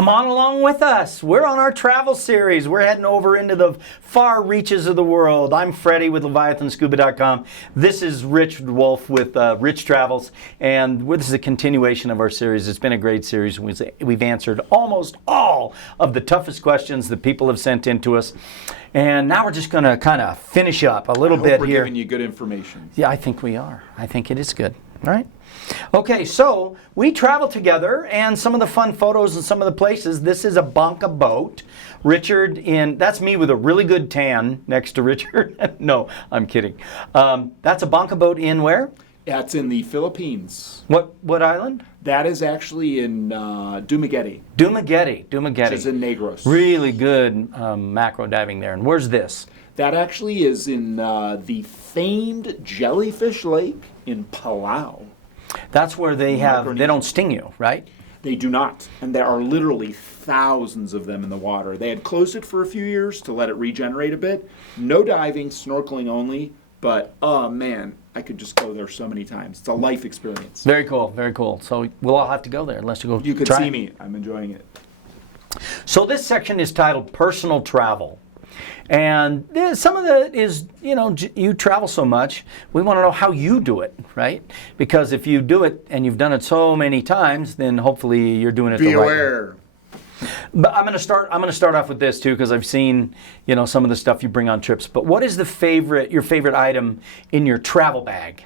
Come on along with us. We're on our travel series. We're heading over into the far reaches of the world. I'm Freddie with LeviathanScuba.com. This is Richard Woulfe with Rich Travels, and this is a continuation of our series. It's been a great series. We've answered almost all of the toughest questions that people have sent in to us, and now we're just going to kind of finish up a little bit we're here. Giving you good information. Yeah, I think we are. I think it is good. All right. Okay, so we travel together, and some of the fun photos and some of the places. This is a Banca boat. Richard that's me with a really good tan next to Richard. No, I'm kidding. That's a Banca boat in where? That's in the Philippines. What island? That is actually in Dumaguete. Dumaguete. Which is in Negros. Really good macro diving there. And where's this? That actually is in the famed Jellyfish Lake in Palau. That's where they don't sting you, right? They do not. And there are literally thousands of them in the water. They had closed it for a few years to let it regenerate a bit. No diving, snorkeling only. But, oh man, I could just go there so many times. It's a life experience. Very cool, very cool. So we'll all have to go there unless you go You can try. see me. I'm enjoying it. So this section is titled Personal Travel. And some of it is, you travel so much, we want to know how you do it, right? Because if you do it and you've done it so many times, then hopefully you're doing it the right way. Be aware. But I'm going to start off with this too, because I've seen, some of the stuff you bring on trips. But what is your favorite item in your travel bag?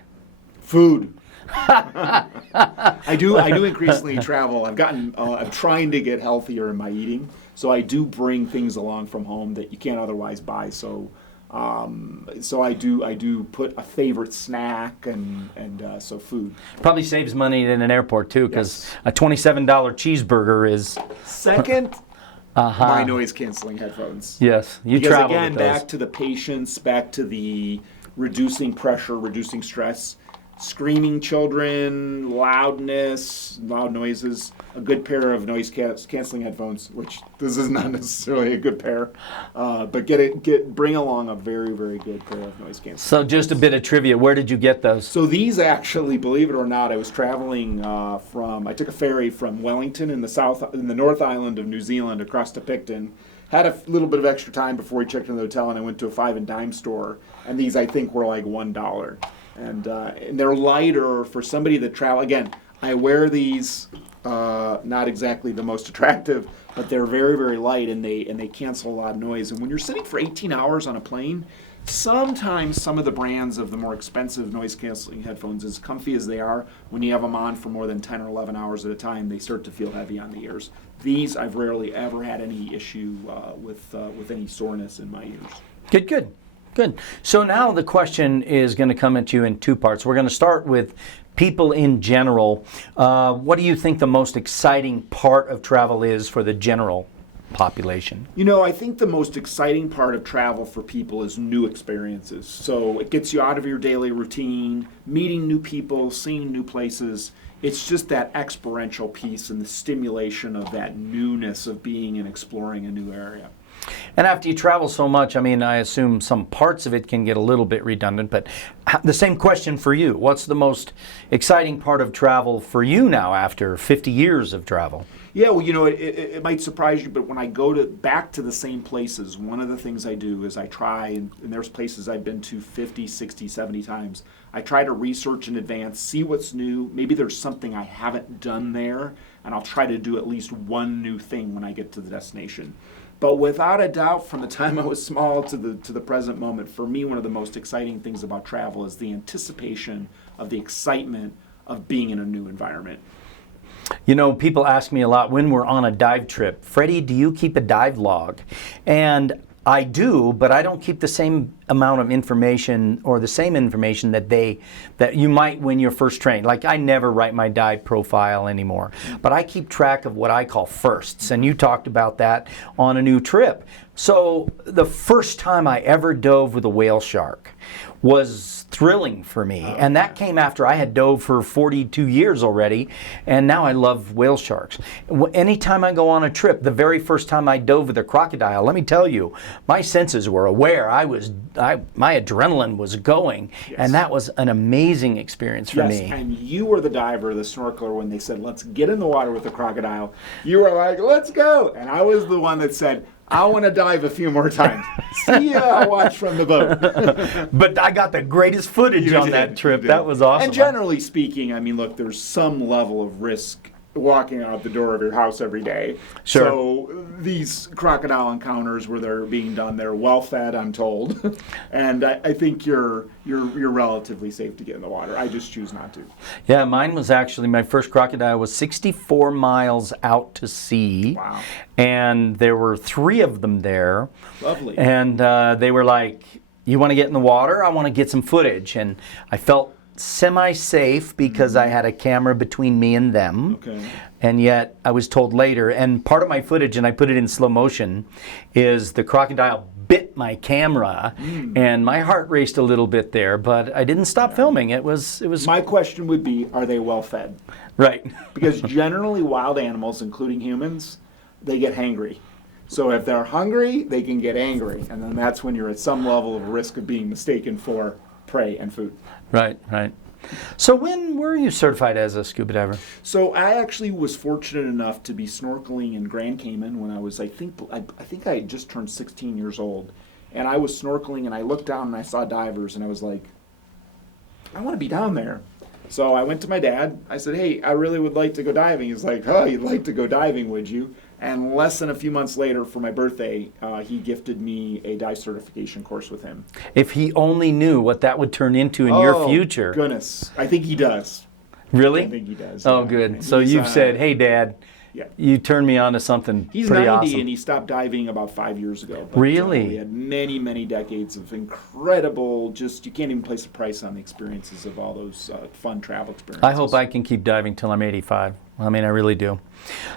Food. I do increasingly travel. I'm trying to get healthier in my eating. So I do bring things along from home that you can't otherwise buy. So I do put a favorite snack and so food. Probably saves money in an airport too, because a $27 cheeseburger is second. My noise canceling headphones. Yes, because travel again, with those. back to the patience, back to the reducing pressure, reducing stress. Screaming children, loud noises, a good pair of noise canceling headphones, which this is not necessarily a good pair, but bring along a very, very good pair of noise canceling. So just a bit of trivia, where did you get those? So these actually, believe it or not, I was traveling I took a ferry from Wellington in the North Island of New Zealand across to Picton. Had a little bit of extra time before we checked in the hotel, and I went to a 5 and dime store, and these I think were like $1. And they're lighter for somebody that travel. Again, I wear these, not exactly the most attractive, but they're very, very light, and they cancel a lot of noise. And when you're sitting for 18 hours on a plane, sometimes some of the brands of the more expensive noise canceling headphones, as comfy as they are, when you have them on for more than 10 or 11 hours at a time, they start to feel heavy on the ears. These, I've rarely ever had any issue with any soreness in my ears. Good. So now the question is going to come at you in two parts. We're going to start with people in general. What do you think the most exciting part of travel is for the general population? I think the most exciting part of travel for people is new experiences. So it gets you out of your daily routine, meeting new people, seeing new places. It's just that experiential piece and the stimulation of that newness of being and exploring a new area. And after you travel so much, I assume some parts of it can get a little bit redundant, but the same question for you. What's the most exciting part of travel for you now after 50 years of travel? Yeah, well, it might surprise you, but when I go back to the same places, one of the things I do is I try, and there's places I've been to 50, 60, 70 times, I try to research in advance, see what's new. Maybe there's something I haven't done there, and I'll try to do at least one new thing when I get to the destination. But without a doubt, from the time I was small to the present moment, for me, one of the most exciting things about travel is the anticipation of the excitement of being in a new environment. People ask me a lot when we're on a dive trip, Freddie, do you keep a dive log? And I do, but I don't keep the same amount of information or the same information that you might when you're first trained. Like I never write my dive profile anymore, but I keep track of what I call firsts. And you talked about that on a new trip. So the first time I ever dove with a whale shark was thrilling for me. And that came after I had dove for 42 years already, and now I love whale sharks. Anytime I go on a trip, the very first time I dove with a crocodile, let me tell you, my senses were aware. My adrenaline was going, and that was an amazing experience for me. And you were the diver, the snorkeler, when they said, let's get in the water with the crocodile. You were like, let's go. And I was the one that said, I want to dive a few more times. See ya, I'll watch from the boat. But I got the greatest footage on that trip. That was awesome. And generally speaking, I mean, look, there's some level of risk walking out the door of your house every day. Sure. So these crocodile encounters where they're being done, they're well fed, I'm told. And I think you're relatively safe to get in the water. I just choose not to. Yeah, mine was actually, my first crocodile was 64 miles out to sea. Wow. And there were 3 of them there. Lovely. And they were like, you want to get in the water? I want to get some footage. And I felt semi-safe because I had a camera between me and them. Okay. And yet I was told later, and part of my footage, and I put it in slow motion, is the crocodile bit my camera, and my heart raced a little bit there, but I didn't stop filming. It was My question would be, are they well fed? right. Because generally wild animals, including humans, they get hangry. So if they're hungry, they can get angry. And then that's when you're at some level of risk of being mistaken for prey and food. Right. So when were you certified as a scuba diver? So I actually was fortunate enough to be snorkeling in Grand Cayman when I was, I think I had just turned 16 years old. And I was snorkeling and I looked down and I saw divers and I was like, I want to be down there. So I went to my dad. I said, hey, I really would like to go diving. He's like, oh, you'd like to go diving, would you? And less than a few months later, for my birthday, he gifted me a dive certification course with him. If he only knew what that would turn into in your future. Goodness. I think he does. Really? I think he does. Oh, yeah. good. And So you've said, hey, Dad, yeah. you turned me on to something He's pretty 90 awesome. and he stopped diving about 5 years ago. But, Really? We had many, many decades of incredible, just, you can't even place a price on the experiences of all those fun travel experiences. I hope I can keep diving till I'm 85. I mean, I really do.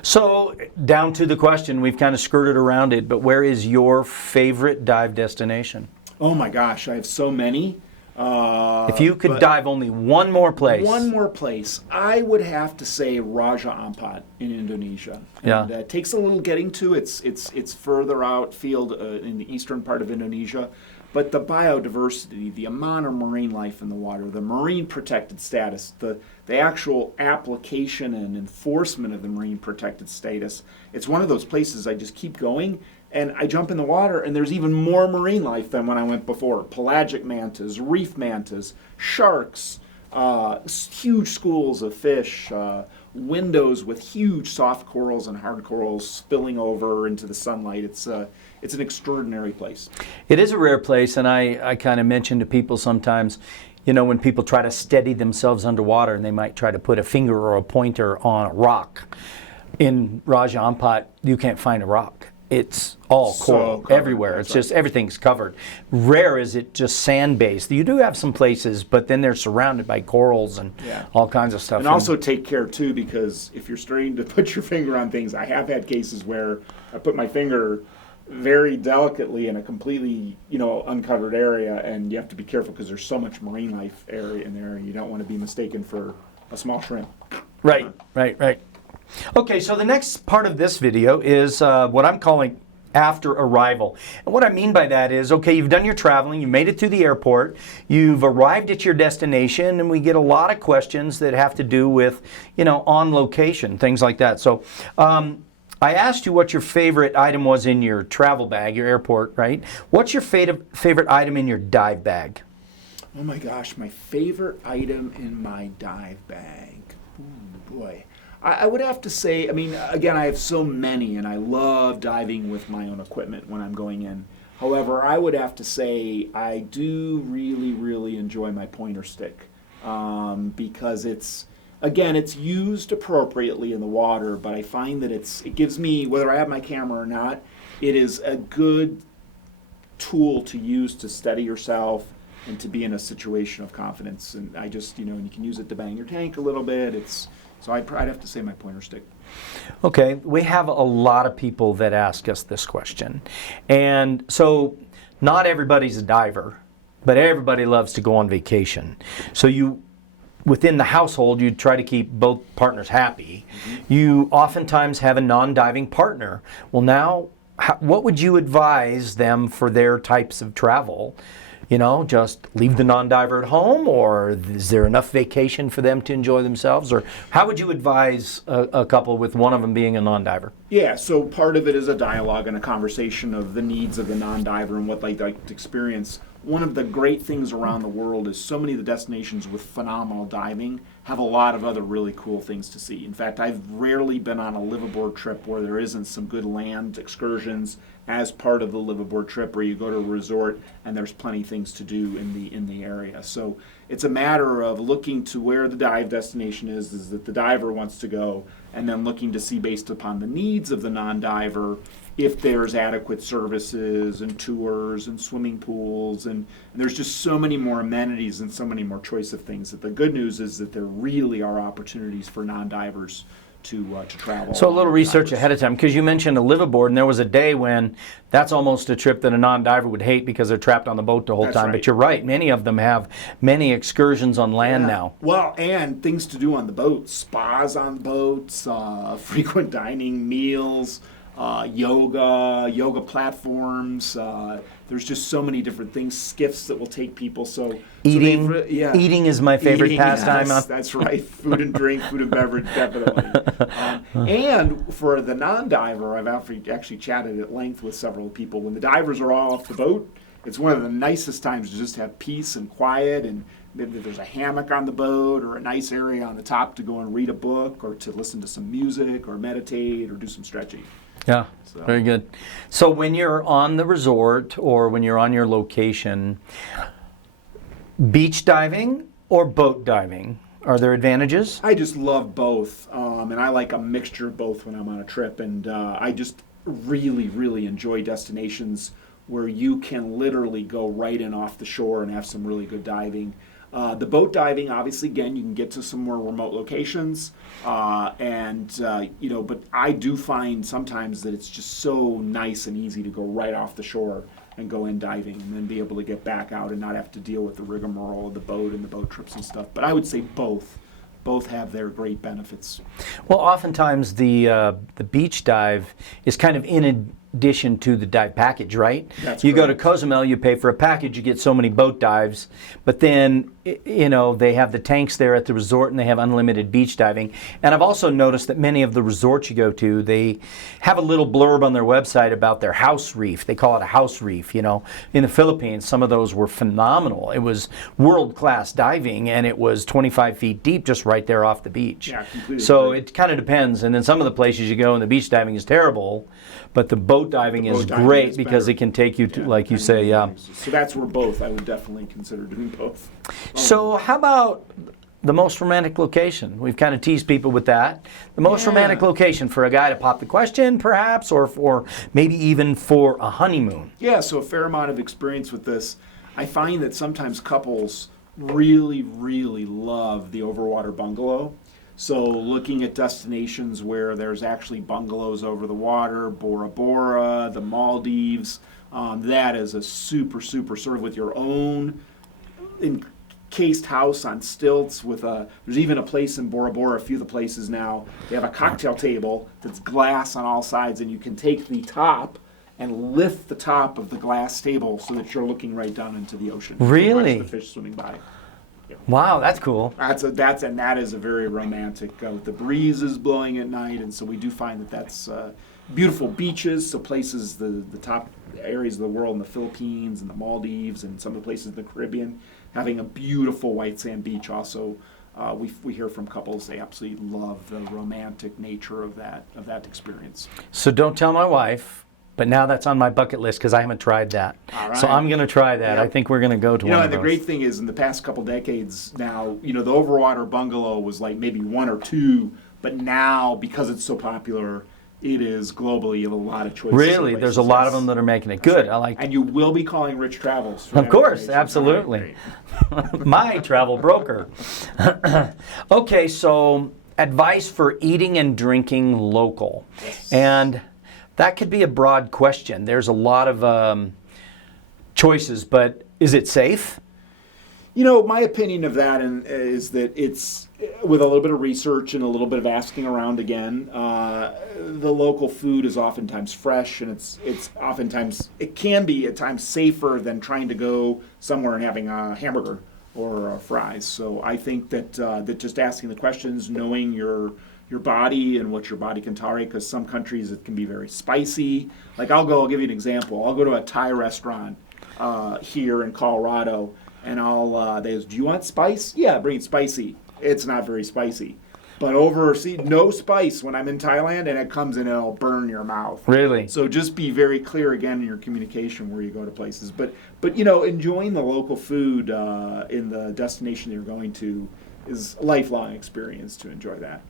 So, down to the question, we've kind of skirted around it, but where is your favorite dive destination? Oh my gosh, I have so many. If you could dive only one more place. One more place. I would have to say Raja Ampat in Indonesia. Yeah. And it takes a little getting to. It's further outfield in the eastern part of Indonesia. But the biodiversity, the amount of marine life in the water, the marine protected status, the actual application and enforcement of the marine protected status, it's one of those places I just keep going. And I jump in the water, and there's even more marine life than when I went before. Pelagic mantas, reef mantas, sharks, huge schools of fish, windows with huge soft corals and hard corals spilling over into the sunlight. It's an extraordinary place. It is a rare place, and I kind of mention to people sometimes, you know, when people try to steady themselves underwater, and they might try to put a finger or a pointer on a rock. In Raja Ampat, you can't find a rock. It's all coral everywhere. It's just everything's covered. Rare is it just sand-based. You do have some places, but then they're surrounded by corals and all kinds of stuff. And also take care, too, because if you're starting to put your finger on things, I have had cases where I put my finger very delicately in a completely, uncovered area, and you have to be careful because there's so much marine life area in there, and you don't want to be mistaken for a small shrimp. Right. Okay, so the next part of this video is what I'm calling after arrival. And what I mean by that is, okay, you've done your traveling, you made it to the airport, you've arrived at your destination, and we get a lot of questions that have to do with, on location, things like that. So I asked you what your favorite item was in your travel bag, your airport, right? What's your favorite item in your dive bag? Oh my gosh, my favorite item in my dive bag. Ooh, boy. I would have to say, again, I have so many, and I love diving with my own equipment when I'm going in. However, I would have to say I do really, really enjoy my pointer stick because it's used appropriately in the water, but I find that it gives me, whether I have my camera or not, it is a good tool to use to steady yourself and to be in a situation of confidence. And I just, and you can use it to bang your tank a little bit. So I'd have to say my pointer stick. Okay, we have a lot of people that ask us this question. And so not everybody's a diver, but everybody loves to go on vacation. So within the household, you try to keep both partners happy. You oftentimes have a non-diving partner. Well, now, what would you advise them for their types of travel? Just leave the non-diver at home, or is there enough vacation for them to enjoy themselves? Or how would you advise a couple with one of them being a non-diver? Yeah, so part of it is a dialogue and a conversation of the needs of the non-diver and what they'd like to experience. One of the great things around the world is so many of the destinations with phenomenal diving have a lot of other really cool things to see. In fact, I've rarely been on a liveaboard trip where there isn't some good land excursions as part of the liveaboard trip, where you go to a resort and there's plenty of things to do in the area. So it's a matter of looking to where the dive destination is that the diver wants to go, and then looking to see, based upon the needs of the non-diver, if there's adequate services and tours and swimming pools, and there's just so many more amenities and so many more choice of things. That the good news is that there really are opportunities for non-divers to travel. So a little research ahead of time, because you mentioned a liveaboard, and there was a day when that's almost a trip that a non-diver would hate because they're trapped on the boat the whole time. Right. But you're right, many of them have many excursions on land now. Well, and things to do on the boat, spas on boats, frequent dining, meals, yoga platforms. There's just so many different things, skiffs that will take people. Eating is my favorite pastime. Yes, that's right. Food and drink, food and beverage, definitely. And for the non-diver, I've actually chatted at length with several people. When the divers are all off the boat, it's one of the nicest times to just have peace and quiet, and maybe there's a hammock on the boat or a nice area on the top to go and read a book or to listen to some music or meditate or do some stretching. Yeah, very good. So when you're on the resort or when you're on your location, beach diving or boat diving, are there advantages? I just love both, and I like a mixture of both when I'm on a trip, and I just really, really enjoy destinations where you can literally go right in off the shore and have some really good diving. The boat diving, obviously, again, you can get to some more remote locations, but I do find sometimes that it's just so nice and easy to go right off the shore and go in diving and then be able to get back out and not have to deal with the rigmarole of the boat and the boat trips and stuff. But I would say both have their great benefits. Well, oftentimes the beach dive is kind of in addition to the dive package, right? That's you correct. go to Cozumel, you pay for a package, you get so many boat dives, but then they have the tanks there at the resort and they have unlimited beach diving. And I've also noticed that many of the resorts you go to, they have a little blurb on their website about their house reef. They call it a house reef. In the Philippines, some of those were phenomenal. It was world-class diving, and it was 25 feet deep just right there off the beach. Yeah, completely. So it kind of depends. And then some of the places you go and the beach diving is terrible, but the boat diving is great because it can take you to, like you say, So that's where I would definitely consider doing both. So how about the most romantic location? We've kind of teased people with that. The most romantic location for a guy to pop the question, perhaps, or for maybe even for a honeymoon. Yeah, so a fair amount of experience with this. I find that sometimes couples really, really love the overwater bungalow. So looking at destinations where there's actually bungalows over the water, Bora Bora, the Maldives, that is a super, super sort of with your own encased house on stilts there's even a place in Bora Bora, a few of the places now, they have a cocktail table that's glass on all sides, and you can take the top and lift the top of the glass table so that you're looking right down into the ocean. Really? The fish swimming by. Wow, that's cool. That is a very romantic. The breeze is blowing at night, and so we do find that's beautiful beaches. So places, the top areas of the world in the Philippines and the Maldives and some of the places in the Caribbean, having a beautiful white sand beach. Also, we hear from couples they absolutely love the romantic nature of that experience. So don't tell my wife. But now that's on my bucket list because I haven't tried that. All right. So I'm going to try that. Yep. I think we're going to go to one of and the those. great thing is in the past couple decades now, the overwater bungalow was like maybe one or two, but now because it's so popular, it is globally a lot of choices. Really? There's a lot of them that are making it. Good. Right. I like that. And you will be calling Rich Travels. Of course, absolutely. Right. My travel broker. Okay, so advice for eating and drinking local. Yes. And that could be a broad question. There's a lot of choices, but is it safe? You know, my opinion of that is that it's, with a little bit of research and a little bit of asking around again, the local food is oftentimes fresh, and it's oftentimes, it can be at times safer than trying to go somewhere and having a hamburger or fries. So I think that just asking the questions, knowing your body and what your body can tolerate, because some countries it can be very spicy. Like I'll give you an example. I'll go to a Thai restaurant here in Colorado, and they go, do you want spice? Yeah, bring it spicy. It's not very spicy. But no spice when I'm in Thailand, and it comes and it'll burn your mouth. Really? So just be very clear again in your communication where you go to places. But you know, enjoying the local food in the destination you're going to is a lifelong experience to enjoy that.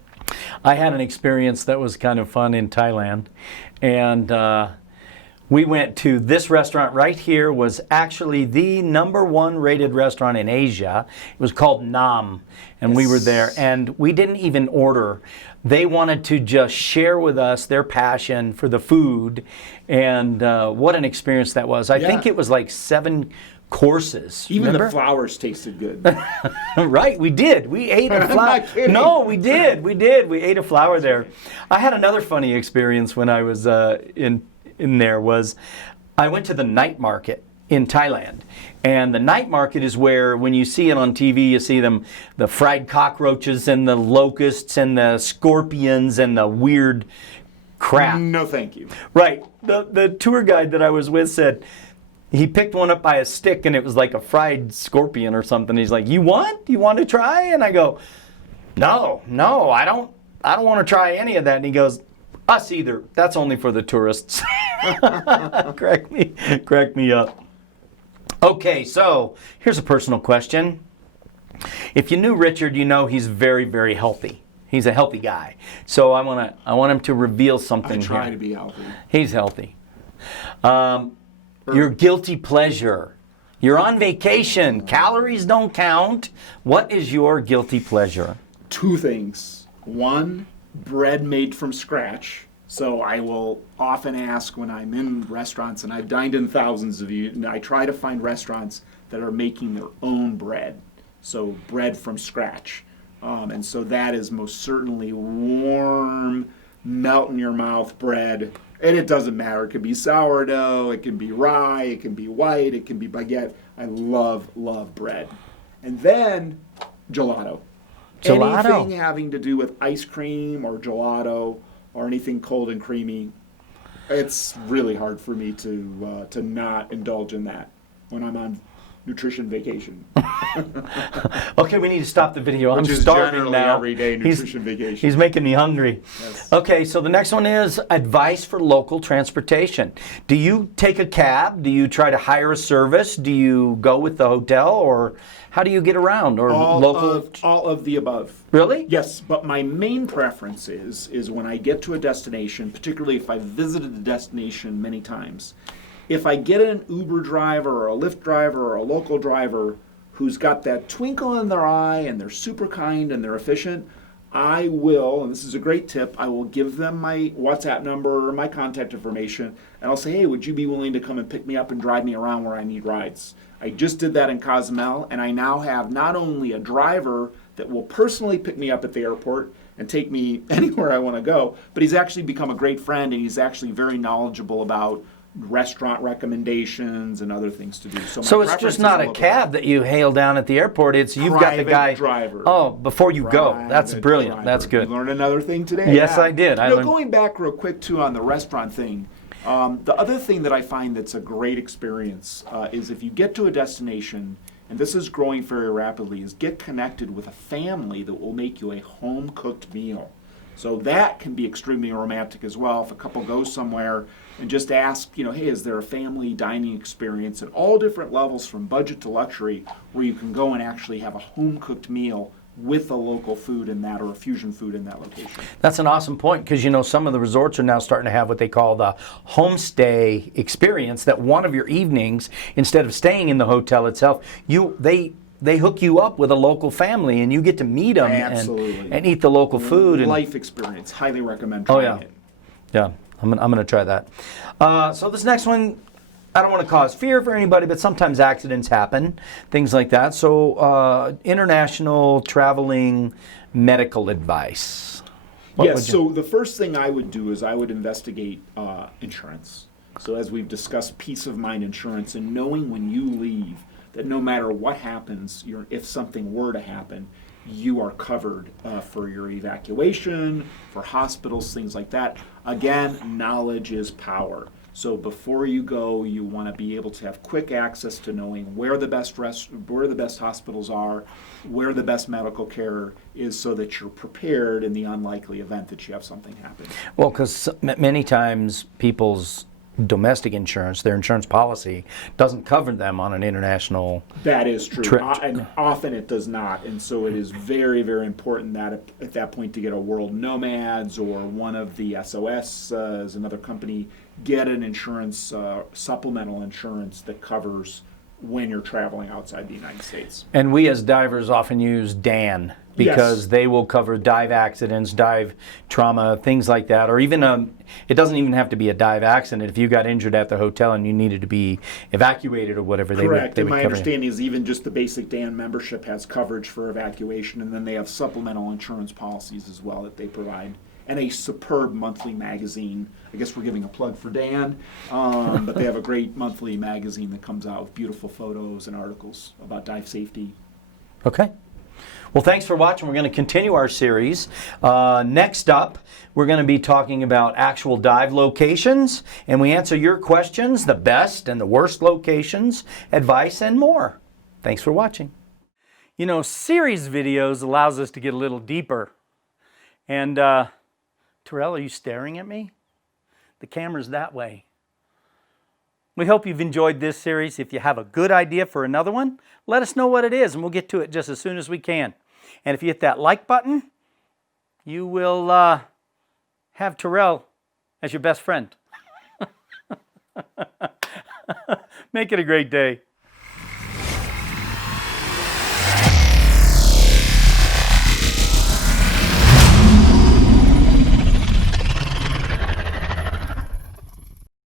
I had an experience that was kind of fun in Thailand, and we went to this restaurant right here. Was actually the #1 rated restaurant in Asia. It was called Nam, and we were there, and we didn't even order. They wanted to just share with us their passion for the food, and what an experience that was. I think it was like 7 courses. Even remember? the flowers tasted good. Right, we did. We ate a flower. I'm not kidding. No, we did. We did. We ate a flower there. I had another funny experience when I was in there. Was I went to the night market in Thailand, and the night market is where, when you see it on TV, you see the fried cockroaches and the locusts and the scorpions and the weird crap. No, thank you. Right. The tour guide that I was with said he picked one up by a stick, and it was like a fried scorpion or something. He's like, "You want? You want to try?" And I go, "No, I don't want to try any of that." And he goes, "Us either. That's only for the tourists." Crack me up. Okay, so here's a personal question. If you knew Richard, you know he's very, very healthy. He's a healthy guy. So I want him to reveal something I try here. to be healthy. He's healthy. Your guilty pleasure. You're on vacation. Calories don't count. What is your guilty pleasure? 2 things. 1, bread made from scratch. So I will often ask when I'm in restaurants, and I've dined in thousands of you, and I try to find restaurants that are making their own bread. So bread from scratch. And so that is most certainly warm, melt in your mouth bread. And it doesn't matter. It could be sourdough, it can be rye, it can be white, it can be baguette. I love bread. And then gelato. Gelato. Anything having to do with ice cream or gelato or anything cold and creamy, it's really hard for me to not indulge in that when I'm on nutrition vacation. Okay, we need to stop the video. Which I'm is starving generally now. every day nutrition vacation. He's making me hungry. Yes. Okay, so the next one is advice for local transportation. Do you take a cab? Do you try to hire a service? Do you go with the hotel, or how do you get around? Or All of the above. Really? Yes, but my main preference is when I get to a destination, particularly if I've visited the destination many times, if I get an Uber driver or a Lyft driver or a local driver who's got that twinkle in their eye and they're super kind and they're efficient, I will, and this is a great tip, I will give them my WhatsApp number or my contact information, and I'll say, hey, would you be willing to come and pick me up and drive me around where I need rides? I just did that in Cozumel, and I now have not only a driver that will personally pick me up at the airport and take me anywhere I want to go, but he's actually become a great friend, and he's actually very knowledgeable about restaurant recommendations and other things to do. So it's just not a cab that you hail down at the airport. It's you've got the guy. Driver. Oh, before you go. That's brilliant. Driver. That's good. You learned another thing today. Yes, I did. Going back real quick too on the restaurant thing. The other thing that I find that's a great experience is if you get to a destination, and this is growing very rapidly, is get connected with a family that will make you a home-cooked meal. So that can be extremely romantic as well. If a couple goes somewhere and just ask, hey, is there a family dining experience at all different levels from budget to luxury where you can go and actually have a home-cooked meal with a local food in that or a fusion food in that location. That's an awesome point because some of the resorts are now starting to have what they call the homestay experience, that one of your evenings, instead of staying in the hotel itself, they they hook you up with a local family, and you get to meet them Absolutely. and eat the local food. And, Life experience. Highly recommend trying it. yeah, I'm gonna try that. So this next one, I don't want to cause fear for anybody, but sometimes accidents happen, things like that. So international traveling medical advice. Yes, so the first thing I would do is I would investigate insurance. So as we've discussed, peace of mind insurance, and knowing when you leave that no matter what happens, if something were to happen, you are covered for your evacuation, for hospitals, things like that. Again, knowledge is power. So before you go, you want to be able to have quick access to knowing where the best hospitals are, where the best medical care is, so that you're prepared in the unlikely event that you have something happen. Well, because many times people's domestic insurance, their insurance policy, doesn't cover them on an international That is true. trip. And often it does not. And so it is very, very important that at that point to get a World Nomads or one of the SOS, is another company, get an insurance, supplemental insurance that covers when you're traveling outside the United States. And we as divers often use DAN because Yes. they will cover dive accidents, dive trauma, things like that. Or even it doesn't even have to be a dive accident. If you got injured at the hotel and you needed to be evacuated or whatever, Correct. they And would my cover you. understanding is even just the basic DAN membership has coverage for evacuation, and then they have supplemental insurance policies as well that they provide. And a superb monthly magazine. I guess we're giving a plug for Dan, but they have a great monthly magazine that comes out with beautiful photos and articles about dive safety. Okay. Well, thanks for watching. We're going to continue our series. Next up, we're going to be talking about actual dive locations, and we answer your questions, the best and the worst locations, advice, and more. Thanks for watching. You know, series videos allows us to get a little deeper. And Terrell, are you staring at me? The camera's that way. We hope you've enjoyed this series. If you have a good idea for another one, let us know what it is, and we'll get to it just as soon as we can. And if you hit that like button, you will have Terrell as your best friend. Make it a great day.